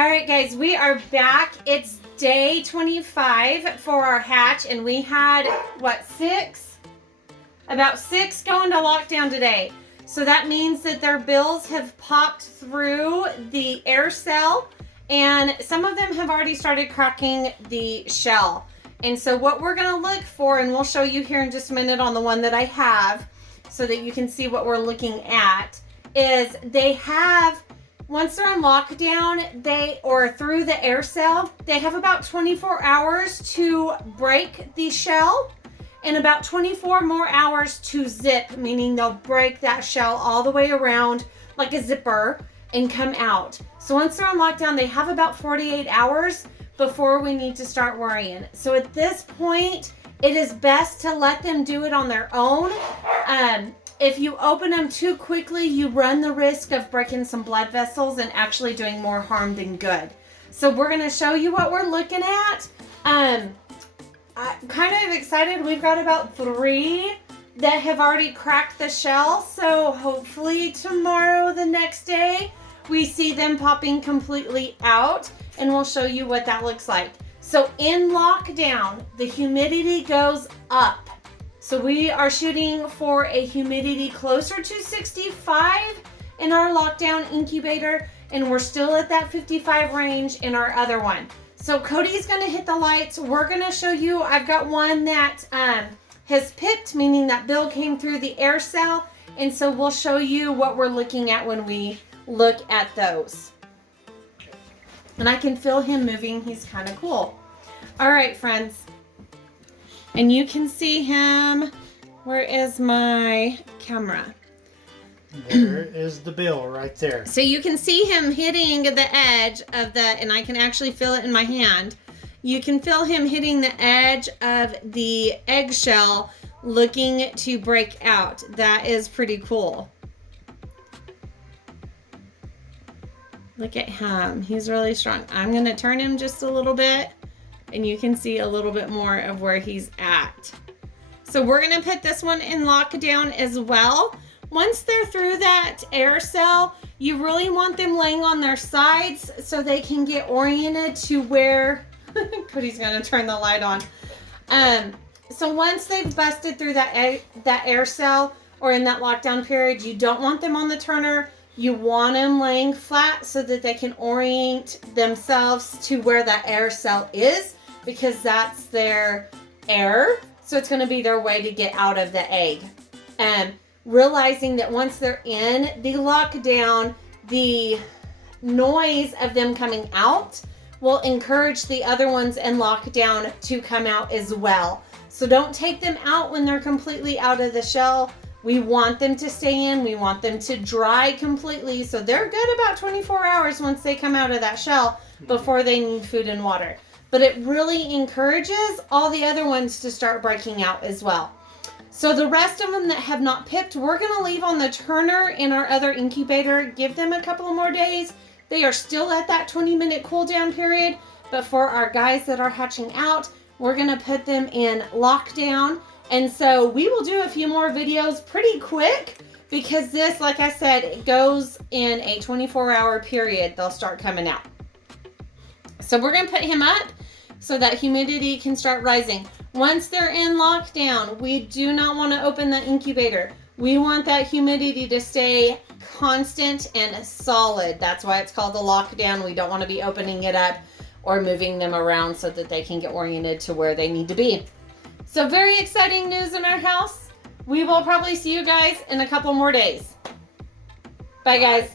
All right, guys, we are back. It's day 25 for our hatch, and we had, what, 6? About 6 going to lockdown today. So that means that their bills have popped through the air cell, and some of them have already started cracking the shell. And so what we're gonna look for, and we'll show you here in just a minute on the one that I have, so that you can see what we're looking at, is they have, once they're in lockdown, or through the air cell, they have about 24 hours to break the shell and about 24 more hours to zip, meaning they'll break that shell all the way around like a zipper and come out. So once they're on lockdown, they have about 48 hours before we need to start worrying. So at this point, it is best to let them do it on their own. If you open them too quickly, you run the risk of breaking some blood vessels and actually doing more harm than good. So we're going to show you what we're looking at. I'm kind of excited. We've got about 3 that have already cracked the shell. So hopefully tomorrow, the next day, we see them popping completely out, and we'll show you what that looks like. So in lockdown, the humidity goes up. So we are shooting for a humidity closer to 65 in our lockdown incubator, and we're still at that 55 range in our other one. So Cody's gonna hit the lights. We're gonna show you, I've got one that has pipped, meaning that bill came through the air cell, and so we'll show you what we're looking at when we look at those. And I can feel him moving. He's kind of cool. All right, friends. And you can see him. Where is my camera? There is the bill right there. So you can see him hitting the edge of the, and I can actually feel it in my hand. You can feel him hitting the edge of the eggshell looking to break out. That is pretty cool. Look at him. He's really strong. I'm going to turn him just a little bit, and you can see a little bit more of where he's at. So we're going to put this one in lockdown as well. Once they're through that air cell, you really want them laying on their sides so they can get oriented to where Cody's going to turn the light on. So once they've busted through that air cell or in that lockdown period, you don't want them on the turner. You want them laying flat so that they can orient themselves to where that air cell is, because that's their air. So it's going to be their way to get out of the egg. And realizing that once they're in the lockdown, the noise of them coming out will encourage the other ones in lockdown to come out as well. So don't take them out when they're completely out of the shell. We want them to stay in. We want them to dry completely. So they're good about 24 hours once they come out of that shell before they need food and water. But it really encourages all the other ones to start breaking out as well. So the rest of them that have not pipped, we're going to leave on the turner in our other incubator. Give them a couple of more days. They are still at that 20-minute cool down period. But for our guys that are hatching out, we're going to put them in lockdown. And so we will do a few more videos pretty quick, because this, like I said, it goes in a 24-hour period. They'll start coming out. So we're going to put him up so that humidity can start rising. Once they're in lockdown, we do not want to open the incubator. We want that humidity to stay constant and solid. That's why it's called a lockdown. We don't want to be opening it up or moving them around so that they can get oriented to where they need to be. So very exciting news in our house. We will probably see you guys in a couple more days. Bye, guys.